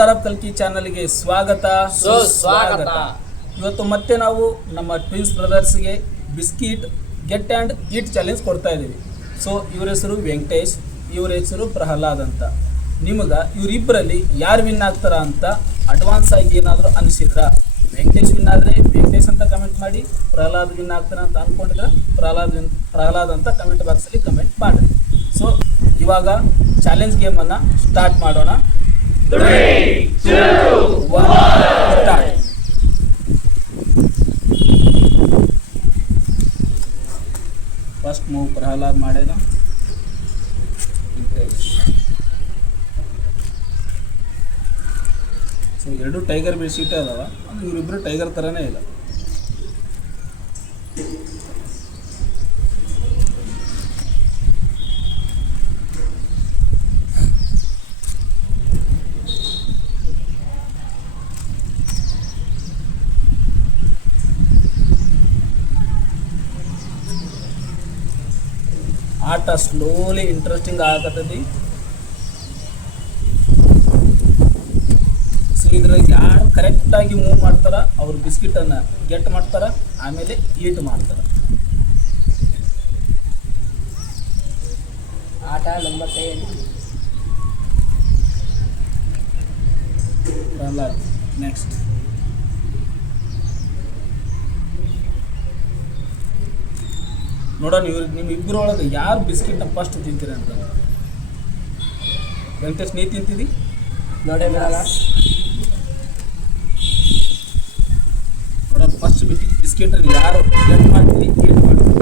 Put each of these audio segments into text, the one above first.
ಅವತಾರ ಕಲ್ಕಿ ಚಾನಲ್ಗೆ ಸ್ವಾಗತ ಸುಸ್ವಾಗತ. ಇವತ್ತು ಮತ್ತೆ ನಾವು ನಮ್ಮ ಟ್ವಿನ್ಸ್ ಬ್ರದರ್ಸ್ಗೆ biscuit get and eat challenge ಕೊಡ್ತಾ ಇದ್ದೀವಿ. ಸೊ ಇವ್ರ ಹೆಸರು ವೆಂಕಟೇಶ್, ಇವ್ರ ಹೆಸರು ಪ್ರಹ್ಲಾದ್ ಅಂತ. ನಿಮಗೆ ಇವರಿಬ್ಬರಲ್ಲಿ ಯಾರು ವಿನ್ ಆಗ್ತಾರ ಅಂತ ಅಡ್ವಾನ್ಸ್ ಆಗಿ ಏನಾದರೂ ಅನಿಸಿದ್ರ? ವೆಂಕಟೇಶ್ ವಿನ್ ಆದರೆ ವೆಂಕಟೇಶ್ ಅಂತ ಕಮೆಂಟ್ ಮಾಡಿ, ಪ್ರಹ್ಲಾದ್ ವಿನ್ ಆಗ್ತಾರ ಅಂತ ಅಂದ್ಕೊಂಡಿದ್ರೆ ಪ್ರಹ್ಲಾದ್ ಅಂತ ಕಮೆಂಟ್ ಬಾಕ್ಸಲ್ಲಿ ಕಮೆಂಟ್ ಮಾಡಿ. ಸೊ ಇವಾಗ ಚಾಲೆಂಜ್ ಗೇಮನ್ನು ಸ್ಟಾರ್ಟ್ ಮಾಡೋಣ. 3, 2, 1 ಸ್ಟಾರ್ಟ್. ಫಸ್ಟ್ ಮೂವ್ ಪ್ರಹ್ಲಾದ್ ಮಾಡ್ಯಾನ. ಸೊ ಎರಡು ಟೈಗರ್ ಬಿಸ್ಕಿಟ್ ಅದಾವ, ಅದು ಇವರಿಬ್ಬರು ಟೈಗರ್ ಥರನೇ ಇಲ್ಲ. ಆಟ ಸ್ಲೋಲಿ ಇಂಟ್ರೆಸ್ಟಿಂಗ್ ಆಗತ್ತೈತಿ. ಸೊ ಇದ್ರಾಗ ಯಾರು ಕರೆಕ್ಟಾಗಿ ಮೂವ್ ಮಾಡ್ತಾರ ಅವ್ರ ಬಿಸ್ಕಿಟನ್ನು ಗೆಟ್ ಮಾಡ್ತಾರ, ಆಮೇಲೆ ಈಟ್ ಮಾಡ್ತಾರ. ಆಟ ನಂಬರ್ ಪ್ರಹ್ಲಾದ್ ನೆಕ್ಸ್ಟ್. ನೋಡೋಣ ನಿಮ್ಮ ಇಬ್ಬರೊಳಗೆ ಯಾರು ಬಿಸ್ಕಿಟ್ನ ಫಸ್ಟ್ ತಿಂತೀರಿ ಅಂತ. ವೆಂಕಟೇಶ್, ನೀ ತಿಂತಿದ್ದಿ? ನೋಡೇ ನೋಡೋಣ ಫಸ್ಟ್ ಬಿಸ್ಕಿಟಲ್ಲಿ ಯಾರು ಗೆಟ್ ಮಾಡ್ತೀರಿ, ಈಟ್ ಮಾಡ್ತೀರಿ.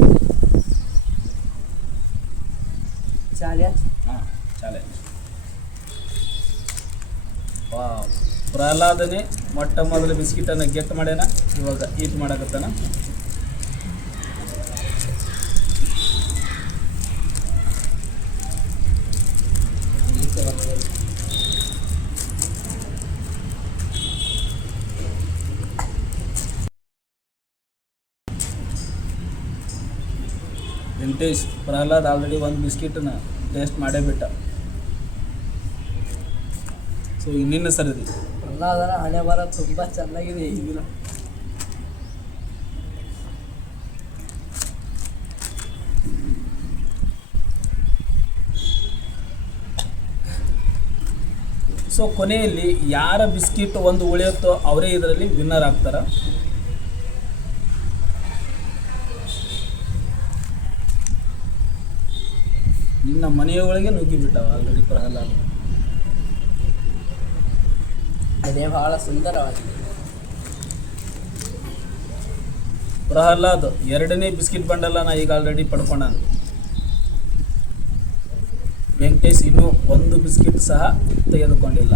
ಚಾಲೆಂಜ್. ಹಾಂ, ಚಾಲೆಂಜ್. ವಾವ್, ಪ್ರಹ್ಲಾದನೇ ಮೊಟ್ಟ ಮೊದಲ ಬಿಸ್ಕಿಟನ್ನು ಗೆಟ್ ಮಾಡ್ಯಾನ, ಇವಾಗ ಈಟ್ ಮಾಡಕತ್ತಾನ. ವೆಂಕಟೇಶ್, ಪ್ರಹ್ಲಾದ್ ಆಲ್ರೆಡಿ ಒಂದು ಬಿಸ್ಕಿಟನ್ನ ಟೇಸ್ಟ್ ಮಾಡೇ ಬಿಟ್ಟ. ಸೊ ಈಗ ನಿನ್ನ ಸರಿದಿ. ಪ್ರಹ್ಲಾದನ ಹಣೆ ಬರ ತುಂಬ ಚೆನ್ನಾಗಿದೆ. ಈಗಿನ ಸೊ ಕೊನೆಯಲ್ಲಿ ಯಾರ ಬಿಸ್ಕಿಟ್ ಒಂದು ಉಳಿಯುತ್ತೋ ಅವರೇ ಇದರಲ್ಲಿ ವಿನ್ನರ್ ಆಗ್ತಾರ. ನಿನ್ನ ಮನೆಯೊಳಗೆ ನುಗ್ಗಿಬಿಟ್ಟವ ಆಲ್ರೆಡಿ ಪ್ರಹ್ಲಾದ್. ಅದೇ ಬಹಳ ಸುಂದರವಾಗಿದೆ. ಪ್ರಹ್ಲಾದ್ ಎರಡನೇ ಬಿಸ್ಕಿಟ್ ಬಂಡಲನ್ನ ಈಗ ಆಲ್ರೆಡಿ ಪಡ್ಕೊಂಡ. ವೆಂಕಟೇಶ್ ಇನ್ನೂ ಒಂದು ಬಿಸ್ಕಿಟ್ ಸಹ ತೆಗೆದುಕೊಂಡಿಲ್ಲ.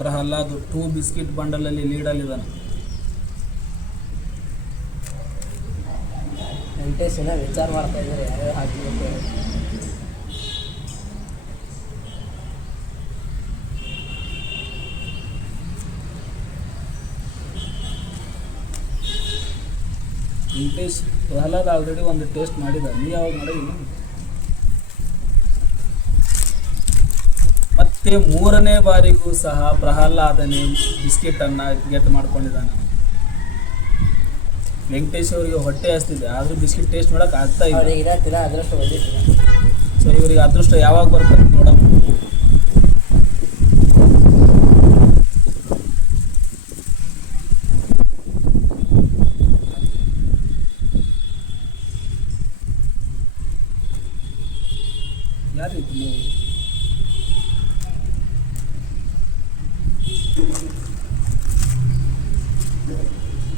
ಪ್ರಹ್ಲಾದ್ 2 ಬಿಸ್ಕಿಟ್ ಬಂಡಲಲ್ಲಿ ಲೀಡಲ್ಲಿದ್ದಾನೆ. ವೆಂಕಟೇಶ್ ವಿಚಾರ ಮಾಡ್ತಾ ಇದ್ದಾರೆ ಯಾವ್ಯಾವ ಹಾಕಬೇಕು. ವೆಂಕಟೇಶ್, ಪ್ರಹ್ಲಾದ್ ಆಲ್ರೆಡಿ ಒಂದು ಟೇಸ್ಟ್ ಮಾಡಿದ, ನೀ ಯಾವಾಗ ಮಾಡಿಲ್ಲ? ಮತ್ತೆ ಮೂರನೇ ಬಾರಿಗೂ ಸಹ ಪ್ರಹ್ಲಾದನೇ ಬಿಸ್ಕಿಟನ್ನು ಗೆಟ್ ಮಾಡ್ಕೊಂಡಿದ್ದಾನೆ. ವೆಂಕಟೇಶ್ ಅವರಿಗೆ ಹೊಟ್ಟೆ ಹಸ್ತಿದೆ, ಆದರೂ ಬಿಸ್ಕಿಟ್ ಟೇಸ್ಟ್ ಮಾಡೋಕೆ ಆಗ್ತಾ ಇಲ್ಲ. ಅದೃಷ್ಟ ಬಂದಿಲ್ಲ. ಸೊ ಇವರಿಗೆ ಅದೃಷ್ಟ ಯಾವಾಗ ಬರ್ತದೆ ನೋಡೋಣ. ಯಾರಿತ್ತು ನೀವು?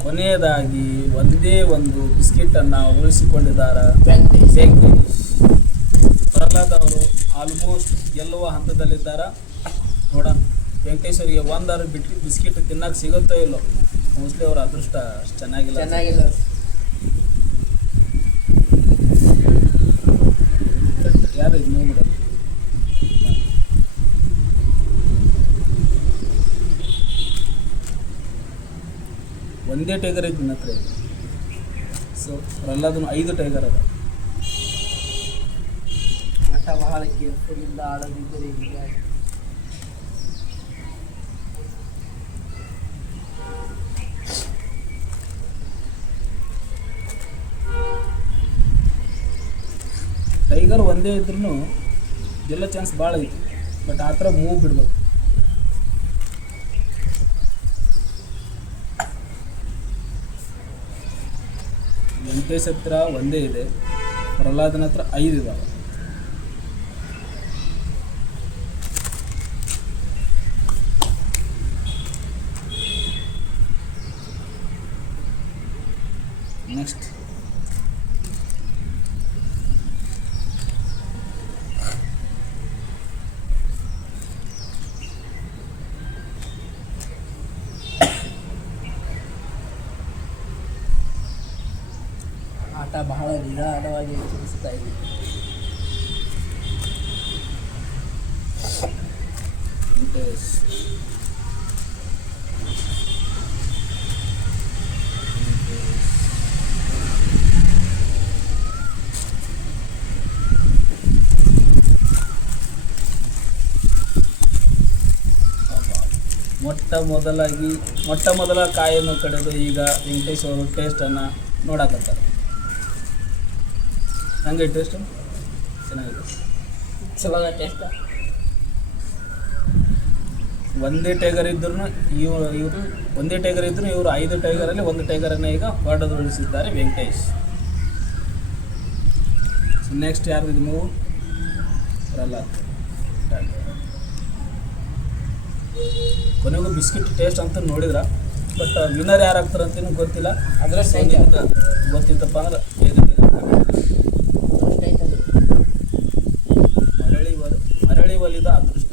ಕೊನೆಯದಾಗಿ ಒಂದೇ ಒಂದು ಬಿಸ್ಕಿಟನ್ನು ಉಳಿಸಿಕೊಂಡಿದ್ದಾರೆ ವೆಂಕಟೇಶ್. ಪ್ರಹ್ಲಾದ್ ಅವರು ಆಲ್ಮೋಸ್ಟ್ ಗೆಲ್ಲುವ ಹಂತದಲ್ಲಿದ್ದಾರೆ. ನೋಡೋಣ ವೆಂಕಟೇಶ್ ಅವರಿಗೆ ಒಂದಾರು ಬಿಸ್ಕಿಟ್ ತಿನ್ನಕ್ಕೆ ಸಿಗುತ್ತೋ ಇಲ್ಲೋ. ಮೋಸ್ಟ್ಲಿ ಅವ್ರ ಅದೃಷ್ಟ ಚೆನ್ನಾಗಿಲ್ಲ. ಇದು ಮೂವ್ ಬಿಡೋದು. ಒಂದೇ ಟೈಗರ್ ಐತಿ ನನ್ನ ಹತ್ರ ಇದೆ. ಸೊ ಪ್ರಹ್ಲಾದನು 5 ಟೈಗರ್ ಅದ. ಆಟ ಬಹಳ ಕೇರ್ಫುಲ್ಲಿಂದ ಆಡದಿದ್ದರೆ ಹೀಗಾಗಿ ಟೈಗರ್ ಒಂದೇ ಇದ್ರೂ ಎಲ್ಲ ಚಾನ್ಸ್ ಭಾಳ ಐತಿ, ಬಟ್ ಆ ಥರ ಮೂವ್ ಬಿಡ್ಬೇಕು. ವೆಂಕಟೇಶ್ ಹತ್ರ ಒಂದೇ ಇದೆ, ಪ್ರಹ್ಲಾದನ ಹತ್ರ 5 ಇದಾವೆ. ನೆಕ್ಸ್ಟ್ ಆಟ ಬಹಳ ನಿಧಾನವಾಗಿ ತಿಳಿಸ್ತಾ ಇದೆ. ವೆಂಕಟೇಶ್ ಮೊಟ್ಟ ಮೊದಲ ಕಾಯನ್ನು ಕಡೆದು ಈಗ ವೆಂಕಟೇಶ್ ಅವರು ಟೇಸ್ಟನ್ನು ನೋಡಕತ್ತಾರೆ. ಹಂಗೆ ಟೇಸ್ಟ್ ಚೆನ್ನಾಗಿದೆ, ಚಲೋ ಟೇಸ್ಟ್. ಒಂದೇ ಟೈಗರ್ ಇದ್ರೂ ಇವರು ಒಂದೇ ಟೈಗರ್ ಇದ್ರೂ ಇವರು 5 ಟೈಗರಲ್ಲಿ 1 ಟೈಗರನ್ನು ಈಗ ಹೊಡೆದುರುಳಿಸಿದ್ದಾರೆ ವೆಂಕಟೇಶ್. ನೆಕ್ಸ್ಟ್ ಯಾರ್ದು ಮೂವು? ಪ್ರಹ್ಲಾದ್. ಕೊನೆಗೂ ಬಿಸ್ಕಿಟ್ ಟೇಸ್ಟ್ ಅಂತ ನೋಡಿದ್ರ, ಬಟ್ ವಿನ್ನರ್ ಯಾರು ಆಗ್ತಾರೆ ಅಂತೇನು ಗೊತ್ತಿಲ್ಲ. ಅದರ ಗೊತ್ತಿತ್ತಪ್ಪ ಅಂದ್ರೆ ಮರಳಿ ಒಲಿದ ಅದೃಷ್ಟ.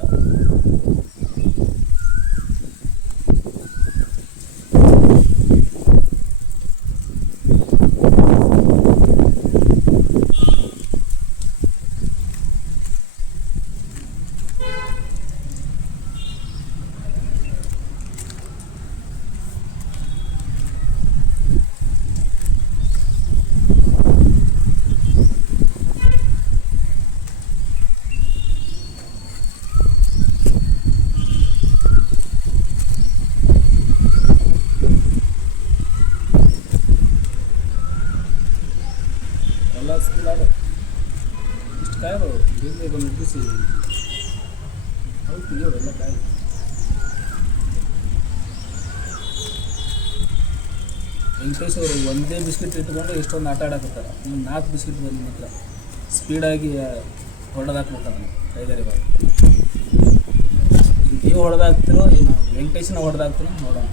ಇಷ್ಟು ಕಾಯಿ ಬೇಗ ಬಂದು ಬಿಸಿ ಹೌದು ಎಲ್ಲ ಕಾಯಿ. ವೆಂಕಟೇಶ್ ಅವರು ಒಂದೇ ಬಿಸ್ಕಿಟ್ ಇಟ್ಕೊಂಡು ಇಷ್ಟೊಂದು ಆಟ ಆಡಕತ್ತಾರೆ. 4 ಬಿಸ್ಕಿಟ್ ಬಂದು ಮಾತ್ರ ಸ್ಪೀಡಾಗಿ ಹೊಡೆದಾಕ್ಬಿಡ್ತಾರೆ ಟೈಗರಿಗೆ. ನೀವು ಹೊಡೆದಾಕ್ತಿರೋ ಏನು ವೆಂಕಟೇಶನ ಹೊಡೆದಾಕ್ತಿರೋ ನೋಡೋಣ.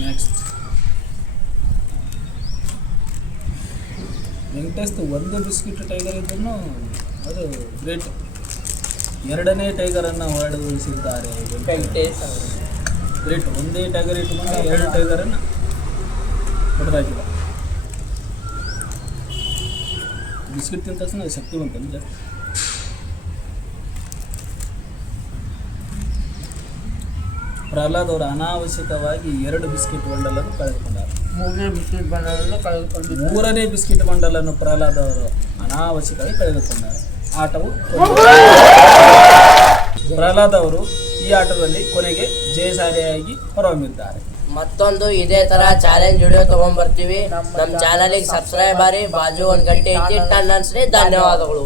ನೆಕ್ಸ್ಟ್ ವೆಂಕಟೇಶ್ದು ಒಂದು ಬಿಸ್ಕಿಟ್ ಟೈಗರ್ ಇದ್ರೂ ಅದು ಗ್ರೇಟ್. 2ನೇ ಟೈಗರನ್ನು ಹೊರಡಿಸಿದ್ದಾರೆ ವೆಂಕಟೇಶ್. ಗ್ರೇಟ್. ಒಂದೇ ಟೈಗರ್ ಇಟ್ಕೊಂಡು 2 ಟೈಗರನ್ನು ಹೊಡೆದಾಕಿದ. ಬಿಸ್ಕಿಟ್ ತಿಂದ ತಕ್ಷಣ ಶಕ್ತಿ ಬಂತು ನಿಜ. ಪ್ರಹ್ಲಾದ್ ಅವರು ಅನಾವಶ್ಯಕವಾಗಿ 2 ಬಿಸ್ಕಿಟ್ ಬಂಡಲನ್ನು ಕಳೆದುಕೊಂಡರು. 3ನೇ ಬಿಸ್ಕಿಟ್ ಬಂಡಲನ್ನು ಪ್ರಹ್ಲಾದ್ ಅವರು ಅನಾವಶ್ಯಕವಾಗಿ ಕಳೆದುಕೊಂಡರು. ಆಟವು ಪ್ರಹ್ಲಾದ್ ಅವರು ಈ ಆಟದಲ್ಲಿ ಕೊನೆಗೆ ಜಯಶಾಲಿಯಾಗಿ ಹೊರಹೊಮ್ಮಿದ್ದಾರೆ. ಮತ್ತೊಂದು ಇದೇ ತರ ಚಾಲೆಂಜ್ ವಿಡಿಯೋ ತಗೊಂಡ್ ಬರ್ತೀವಿ. ನಮ್ಮ ಚಾನಲ್ಗೆ ಸಬ್ಸ್ಕ್ರೈಬ್ ಆಗಿ ಬಾಜು ಒಂದ್ ಗಂಟೆ ಐತಿ ಟನ್ ಅನ್ಸ್ರಿ. ಧನ್ಯವಾದಗಳು.